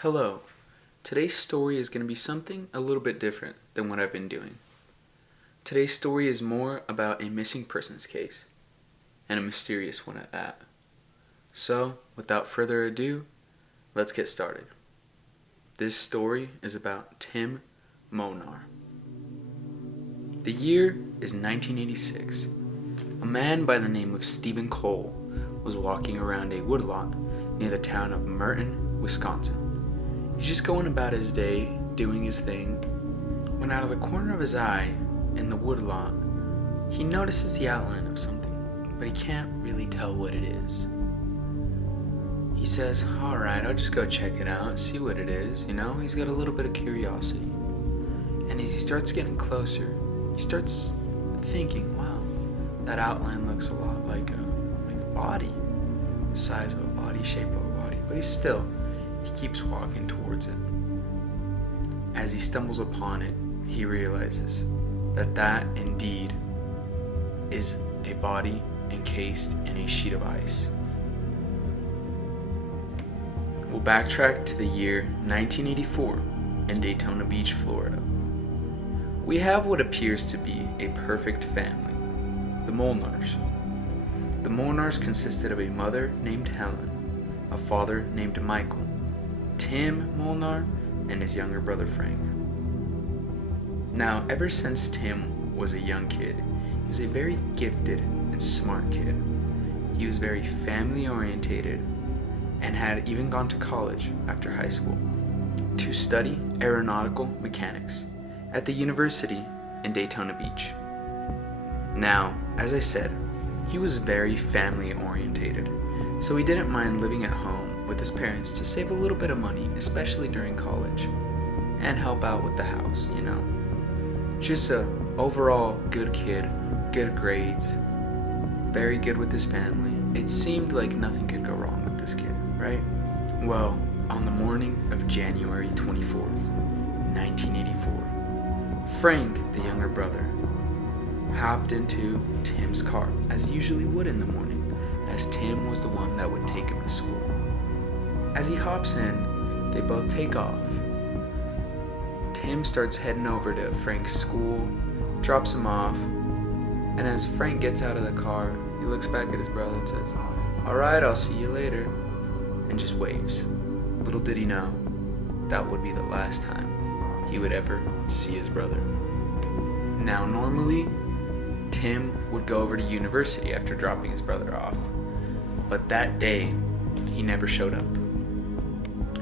Hello. Today's story is going to be something a little bit different than what I've been doing. Today's story is more about a missing persons case, and a mysterious one at that. So, without further ado, let's get started. This story is about Tim Molnar. The year is 1986. A man by the name of Stephen Cole was walking around a woodlot near the town of Merton, Wisconsin. He's just going about his day, doing his thing, when out of the corner of his eye, in the woodlot, he notices the outline of something, but he can't really tell what it is. He says, alright, I'll just go check it out, see what it is, he's got a little bit of curiosity. And as he starts getting closer, he starts thinking, wow, that outline looks a lot like a body, the size of a body, shape of a body, but he keeps walking towards it. As he stumbles upon it, he realizes that indeed is a body encased in a sheet of ice. We'll backtrack to the year 1984 in Daytona Beach, Florida. We have what appears to be a perfect family, the Molnars. The Molnars consisted of a mother named Helen, a father named Michael, Tim Molnar, and his younger brother Frank. Now, ever since Tim was a young kid, he was a very gifted and smart kid. He was very family orientated and had even gone to college after high school to study aeronautical mechanics at the university in Daytona Beach. Now, as I said, he was very family orientated, so he didn't mind living at home with his parents to save a little bit of money, especially during college, and help out with the house, Just a overall good kid, good grades, very good with his family. It seemed like nothing could go wrong with this kid, right? Well, on the morning of January 24th, 1984, Frank, the younger brother, hopped into Tim's car, as he usually would in the morning, as Tim was the one that would take him to school. As he hops in, they both take off. Tim starts heading over to Frank's school, drops him off, and as Frank gets out of the car, he looks back at his brother and says, alright, I'll see you later, and just waves. Little did he know, that would be the last time he would ever see his brother. Now, normally, Tim would go over to university after dropping his brother off, but that day, he never showed up.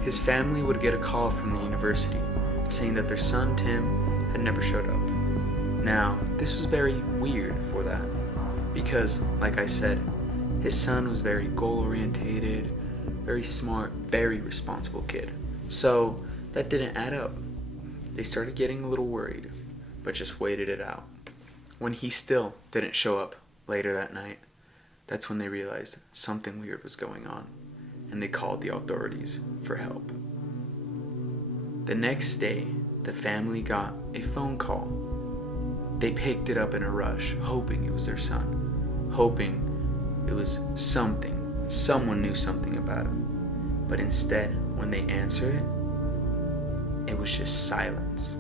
His family would get a call from the university saying that their son Tim had never showed up. Now, this was very weird for that because, like I said, his son was very goal-orientated, very smart, very responsible kid. So that didn't add up. They started getting a little worried, but just waited it out. When he still didn't show up later that night, that's when they realized something weird was going on, and they called the authorities for help. The next day, the family got a phone call. They picked it up in a rush, hoping it was their son, hoping it was someone knew something about him. But instead, when they answered it was just silence.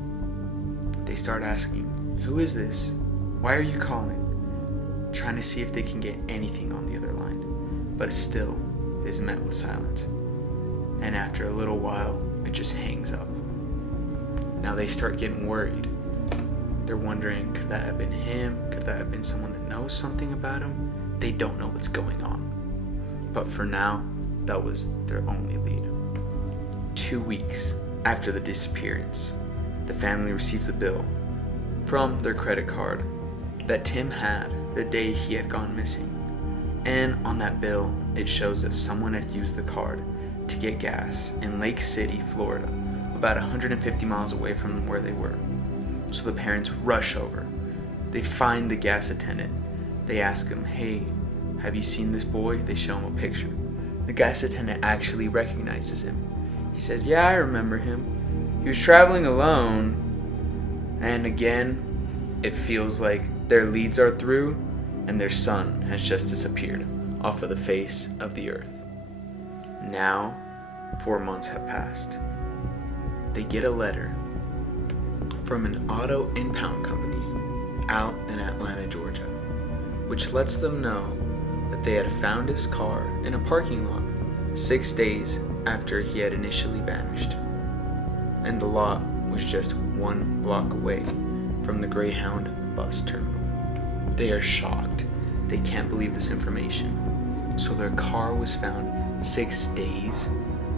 They start asking, who is this? Why are you calling? Trying to see if they can get anything on the other line, but still it is met with silence. And after a little while, it just hangs up. Now they start getting worried. They're wondering, could that have been him? Could that have been someone that knows something about him? They don't know what's going on. But for now, that was their only lead. 2 weeks after the disappearance, the family receives a bill from their credit card that Tim had the day he had gone missing. And on that bill, it shows that someone had used the card to get gas in Lake City, Florida, about 150 miles away from where they were. So the parents rush over. They find the gas attendant. They ask him, hey, have you seen this boy? They show him a picture. The gas attendant actually recognizes him. He says, yeah, I remember him. He was traveling alone. And again, it feels like their leads are through and their son has just disappeared off of the face of the earth. Now, 4 months have passed. They get a letter from an auto impound company out in Atlanta, Georgia, which lets them know that they had found his car in a parking lot 6 days after he had initially vanished. And the lot was just 1 block away from the Greyhound bus terminal. They are shocked. They can't believe this information. So their car was found 6 days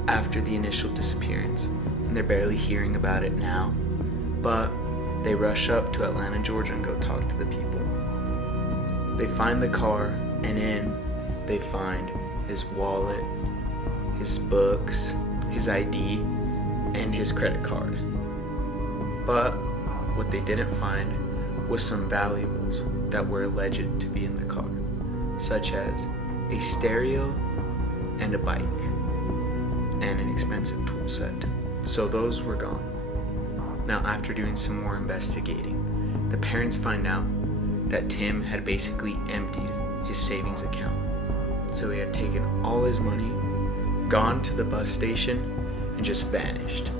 after the initial disappearance, and they're barely hearing about it now. But they rush up to Atlanta, Georgia and go talk to the people. They find the car, and they find his wallet, his books, his ID, and his credit card. But what they didn't find was some valuables that were alleged to be in the car, such as a stereo and a bike and an expensive tool set. So those were gone. Now, after doing some more investigating, the parents find out that Tim had basically emptied his savings account. So he had taken all his money, gone to the bus station, and just vanished.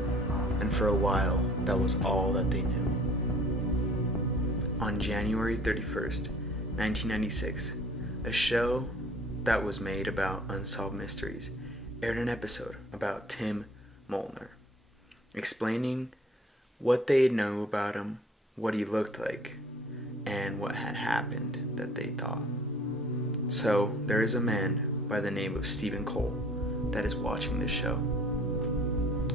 And for a while, that was all that they knew. On January 31st, 1996, a show that was made about unsolved mysteries aired an episode about Tim Molnar, explaining what they know about him, what he looked like, and what had happened that they thought. So there is a man by the name of Stephen Cole that is watching this show.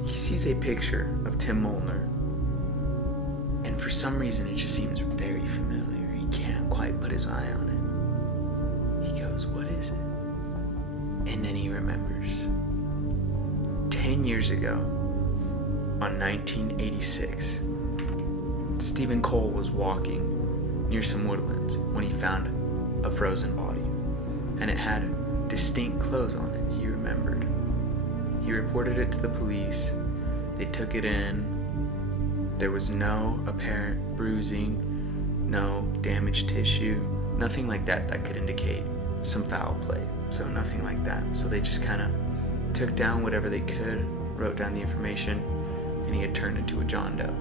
He sees a picture of Tim Molnar, and for some reason it just seems very familiar. He can't quite put his eye on it. He goes, "What is it?" And then he remembers. 10 years ago, on 1986, Stephen Cole was walking near some woodlands when he found a frozen body, and it had distinct clothes on it. He remembered. He reported it to the police. They took it in. There was no apparent bruising, no damaged tissue, nothing like that that could indicate some foul play. So nothing like that. So they just kind of took down whatever they could, wrote down the information, and he had turned into a John Doe.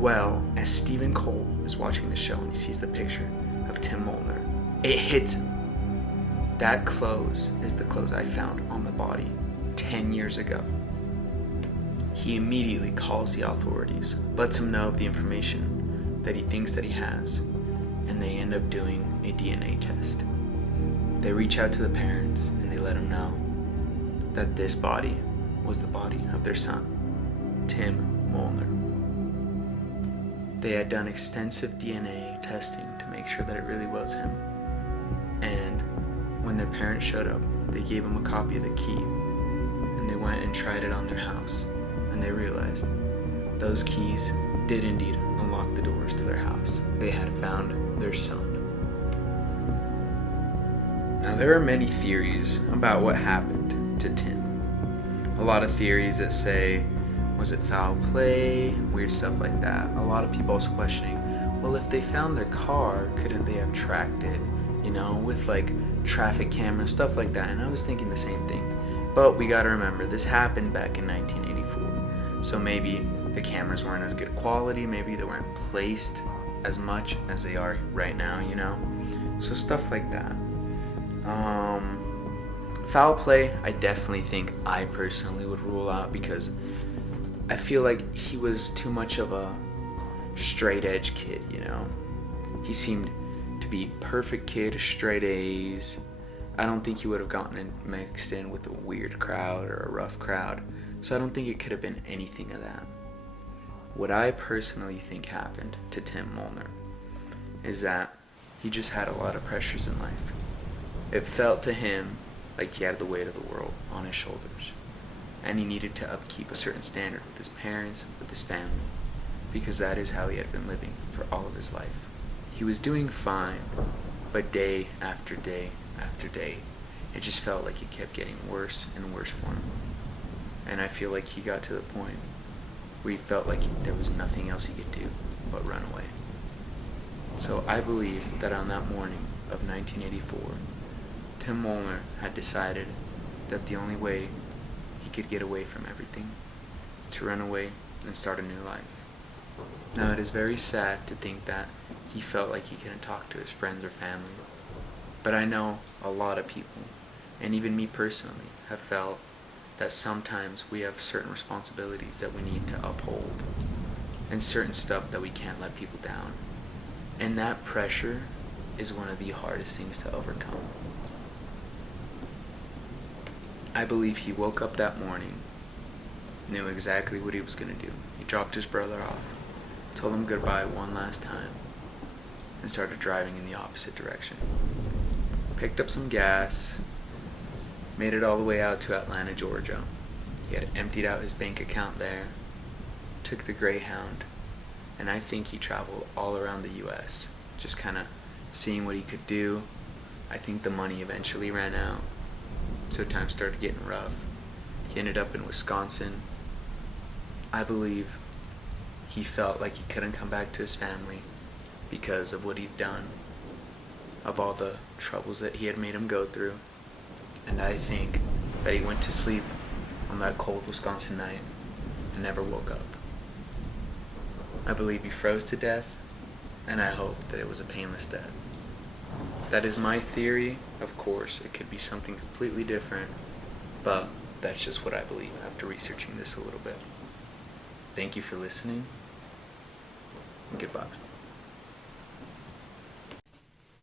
Well, as Stephen Cole is watching the show and he sees the picture of Tim Molnar, it hits him. That clothes is the clothes I found on the body 10 years ago. He immediately calls the authorities, lets them know of the information that he thinks that he has, and they end up doing a DNA test. They reach out to the parents and they let them know that this body was the body of their son, Tim Molnar. They had done extensive DNA testing to make sure that it really was him. And when their parents showed up, they gave him a copy of the key, and they went and tried it on their house, and they realized those keys did indeed unlock the doors to their house. They had found their son. Now, there are many theories about what happened to Tim. A lot of theories that say, was it foul play, weird stuff like that. A lot of people also questioning, well, if they found their car, couldn't they have tracked it, with like traffic cameras, stuff like that. And I was thinking the same thing. But we gotta remember, this happened back in 1984. So maybe the cameras weren't as good quality, maybe they weren't placed as much as they are right now, So stuff like that. Foul play, I definitely think I personally would rule out, because I feel like he was too much of a straight edge kid, He seemed to be perfect kid, straight A's. I don't think he would have gotten mixed in with a weird crowd or a rough crowd. So I don't think it could have been anything of that. What I personally think happened to Tim Molnar is that he just had a lot of pressures in life. It felt to him like he had the weight of the world on his shoulders, and he needed to upkeep a certain standard with his parents, with his family, because that is how he had been living for all of his life. He was doing fine, but day after day after day, it just felt like it kept getting worse and worse for him. And I feel like he got to the point where he felt like there was nothing else he could do but run away. So I believe that on that morning of 1984, Tim Molnar had decided that the only way he he could get away from everything, to run away and start a new life. Now, it is very sad to think that he felt like he couldn't talk to his friends or family, but I know a lot of people, and even me personally, have felt that sometimes we have certain responsibilities that we need to uphold, and certain stuff that we can't let people down. And that pressure is one of the hardest things to overcome. I believe he woke up that morning, knew exactly what he was going to do. He dropped his brother off, told him goodbye one last time, and started driving in the opposite direction. Picked up some gas, made it all the way out to Atlanta, Georgia. He had emptied out his bank account there, took the Greyhound, and I think he traveled all around the US, just kind of seeing what he could do. I think the money eventually ran out, so times started getting rough. He ended up in Wisconsin. I believe he felt like he couldn't come back to his family because of what he'd done, of all the troubles that he had made him go through. And I think that he went to sleep on that cold Wisconsin night and never woke up. I believe he froze to death, and I hope that it was a painless death. That is my theory. Of course, it could be something completely different, but that's just what I believe after researching this a little bit. Thank you for listening, and goodbye.